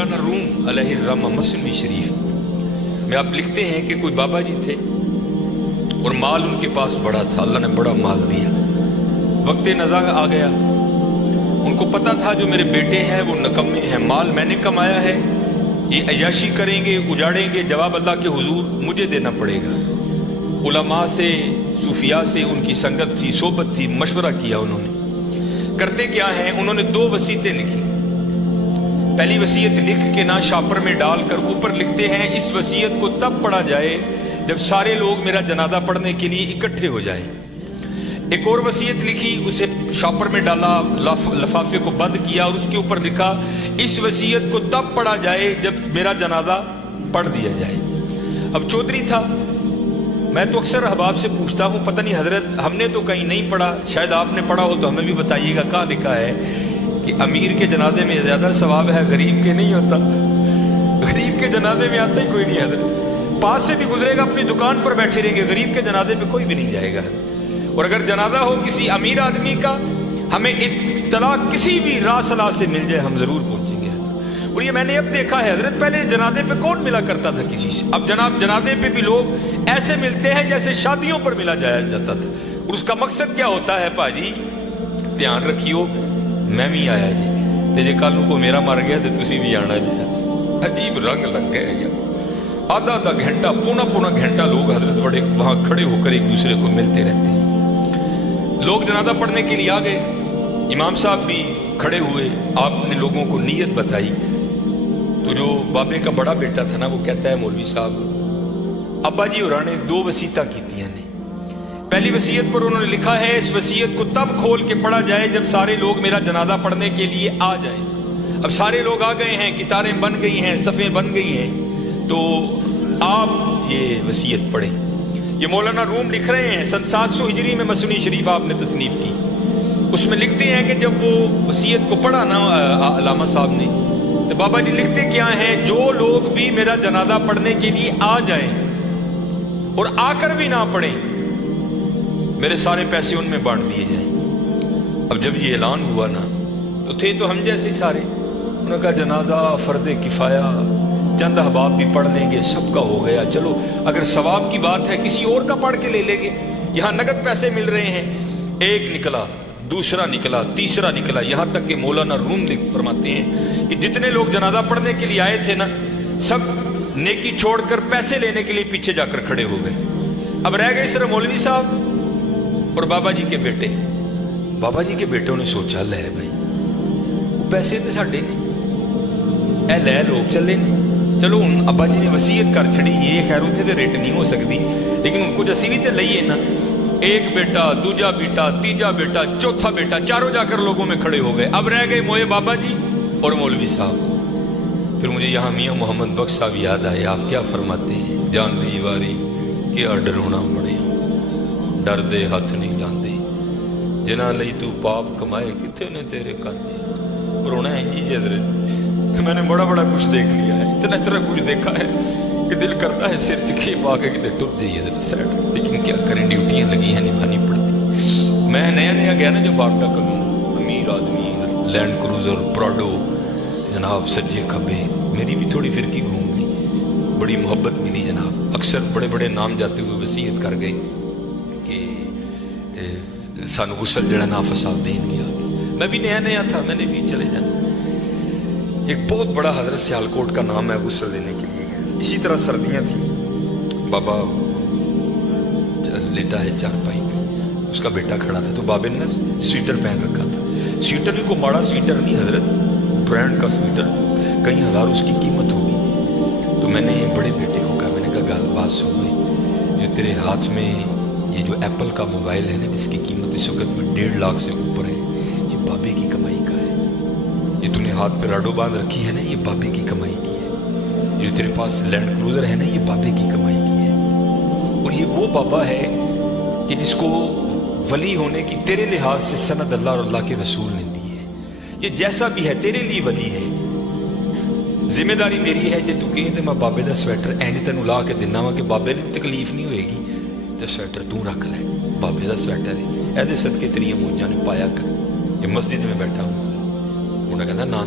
مولانا روم علیہ الرحمہ مسنوی شریف میں آپ لکھتے ہیں کہ کوئی بابا جی تھے اور مال ان کے پاس بڑا تھا، اللہ نے بڑا مال دیا۔ وقت نزاع آ گیا، ان کو پتہ تھا جو میرے بیٹے ہیں وہ نکمے ہیں، مال میں نے کمایا ہے، یہ عیاشی کریں گے، اجاڑیں گے، جواب اللہ کے حضور مجھے دینا پڑے گا۔ علماء سے، صوفیاء سے ان کی سنگت تھی، صحبت تھی، مشورہ کیا انہوں نے۔ کرتے کیا ہیں، انہوں نے 2 وصیتیں لکھی۔ پہلی وصیت لکھ کے نہ شاپر میں ڈال کر اوپر لکھتے ہیں اس وصیت کو تب پڑھا جائے جب سارے لوگ میرا جنازہ پڑھنے کے لیے اکٹھے ہو جائیں۔ ایک اور وصیت لکھی، اسے شاپر میں ڈالا، لفافے کو بند کیا اور اس کے اوپر لکھا اس وصیت کو تب پڑھا جائے جب میرا جنازہ پڑھ دیا جائے۔ اب چودھری تھا، میں تو اکثر احباب سے پوچھتا ہوں پتہ نہیں حضرت ہم نے تو کہیں نہیں پڑھا، شاید آپ نے پڑھا ہو تو ہمیں بھی بتائیے گا، کہاں لکھا ہے کہ امیر کے جنازے میں زیادہ ثواب ہے، غریب کے نہیں ہوتا؟ غریب کے جنازے میں آتا ہی کوئی نہیں حضرت، پاس سے بھی گزرے گا اپنی دکان پر بیٹھے رہیں گے، غریب کے جنازے میں کوئی بھی نہیں جائے گا۔ اور اگر جنازہ ہو کسی امیر آدمی کا، ہمیں اطلاع کسی بھی راہ صلاح سے مل جائے ہم ضرور پہنچیں گے۔ اور یہ میں نے اب دیکھا ہے حضرت، پہلے جنازے پہ کون ملا کرتا تھا کسی سے، اب جناب جنازے پہ بھی لوگ ایسے ملتے ہیں جیسے شادیوں پر ملا جایا جاتا تھا۔ اور اس کا مقصد کیا ہوتا ہے، پاجی دھیان رکھیو میں بھی آیا جی تے جے کل کو میرا مر گیا تو تسی بھی آنا جی۔ عجیب رنگ لگ گئے گیا، آدھا گھنٹہ، پونا گھنٹہ لوگ حضرت بڑے وہاں کھڑے ہو کر ایک دوسرے کو ملتے رہتے ہیں۔ لوگ جنازہ پڑھنے کے لیے آ گئے، امام صاحب بھی کھڑے ہوئے، آپ نے لوگوں کو نیت بتائی تو جو بابے کا بڑا بیٹا تھا نا وہ کہتا ہے مولوی صاحب ابا جی اور نے 2 وصیتاں کیتیاں نے۔ پہلی وصیت پر انہوں نے لکھا ہے اس وصیت کو تب کھول کے پڑھا جائے جب سارے لوگ میرا جنازہ پڑھنے کے لیے آ جائیں۔ اب سارے لوگ آ گئے ہیں، قطاریں بن گئی ہیں، صفیں بن گئی ہیں، تو آپ یہ وصیت پڑھیں۔ یہ مولانا روم لکھ رہے ہیں، سن 700 ہجری میں مسنوی شریف آپ نے تصنیف کی، اس میں لکھتے ہیں کہ جب وہ وصیت کو پڑھا نا علامہ صاحب نے، تو بابا جی لکھتے کیا ہیں، جو لوگ بھی میرا جنازہ پڑھنے کے لیے آ جائیں اور آ کر بھی نہ پڑھیں میرے سارے پیسے ان میں بانٹ دیے جائیں۔ اب جب یہ اعلان ہوا نا تو تھے تو ہم جیسے سارے، انہوں نے کہا جنازہ فرض کفایہ، چند احباب بھی پڑھ لیں گے، سب کا ہو گیا، چلو اگر ثواب کی بات ہے کسی اور کا پڑھ کے لے لیں گے، یہاں نقد پیسے مل رہے ہیں۔ ایک نکلا، دوسرا نکلا، تیسرا نکلا، یہاں تک کہ مولانا روم فرماتے ہیں کہ جتنے لوگ جنازہ پڑھنے کے لیے آئے تھے نا سب نیکی چھوڑ کر پیسے لینے کے لیے پیچھے جا کر کھڑے ہو گئے۔ اب رہ گئے صرف مولوی صاحب اور بابا جی کے بیٹے۔ بابا جی کے بیٹوں نے سوچا لے بھائی پیسے تو ساڈے نے، اے لے لوگ چلے نے، چلو ان ابا جی نے وصیت کر چھڑی، یہ خیر اتنے تو ریٹ نہیں ہو سکتی، لیکن ان کو جسی بھی تو لئیے نا۔ ایک بیٹا، دوجا بیٹا، تیجا بیٹا، چوتھا بیٹا، چاروں جا کر لوگوں میں کھڑے ہو گئے۔ اب رہ گئے موئے بابا جی اور مولوی صاحب۔ پھر مجھے یہاں میاں محمد بخش صاحب یاد آئے، آپ کیا فرماتے ہیں، جان دی واری کیا ڈرونا بڑیا، ڈر دے ہاتھ نہیں جاندے، جنہ لئی تو پاپ کمائے کتنے نے تیرے کر دے۔ رونا ہے جی حضرت، میں نے بڑا کچھ دیکھ لیا ہے، اتنا کچھ دیکھا ہے کہ دل کرتا ہے سر چکھیپ آ کے کدھر ٹر جائیے ذرا سیٹ، لیکن کیا کریں ڈیوٹیاں لگی ہیں، نبھانی پڑتی۔ میں نیا گیا نا جو باٹا کلوں، امیر آدمی، لینڈ کروزر، پراڈو، جناب سجے کھبے، میری بھی تھوڑی فرقی گھوم گئی، بڑی محبت ملی جناب۔ اکثر بڑے نام جاتے ہوئے وصیت کر گئے کہ سانو غسل جڑا نافذ صاحب دین گیا۔ میں بھی نیا تھا، میں نے بھی چلے جانا۔ ایک بہت بڑا حضرت سیالکوٹ کا نام ہے، غسل دینے کے لیے گیا۔ اسی طرح سردیاں تھیں، بابا لیٹا ہے چارپائی پہ، اس کا بیٹا کھڑا تھا، تو بابے نے سویٹر پہن رکھا تھا۔ سویٹر بھی کوئی ماڑا سویٹر نہیں حضرت، برانڈ کا سویٹر، کئی ہزار اس کی قیمت ہوگی۔ تو میں نے بڑے بیٹے کو کہا، میں نے کہا گل بات سن گئی، جو تیرے ہاتھ میں یہ جو ایپل کا موبائل ہے نا جس کی قیمت اس وقت میں 1.5 لاکھ سے اوپر ہے، یہ بابے کی کمائی کا ہے۔ یہ تو نے ہاتھ پہ راڈو باندھ رکھی ہے نا، یہ بابے کی کمائی کی ہے۔ جو تیرے پاس لینڈ کروزر ہے نا، یہ بابے کی کمائی کی ہے۔ اور یہ وہ بابا ہے کہ جس کو ولی ہونے کی تیرے لحاظ سے سند اللہ اور اللہ کے رسول نے دی ہے۔ یہ جیسا بھی ہے تیرے لیے ولی ہے۔ ذمہ داری میری ہے جے تو کہیں تو میں بابے دا سویٹر اینج تینوں لا کے دینا وا کہ بابے نے تکلیف نہیں ہوئے گی، تو سویٹر تو رکھ لے، بابے دا سویٹر ہے، ایسے صدقے تیری موجاں نے پایا کر۔ یہ مسجد میں بیٹھا ہوں، انہیں کہتا نا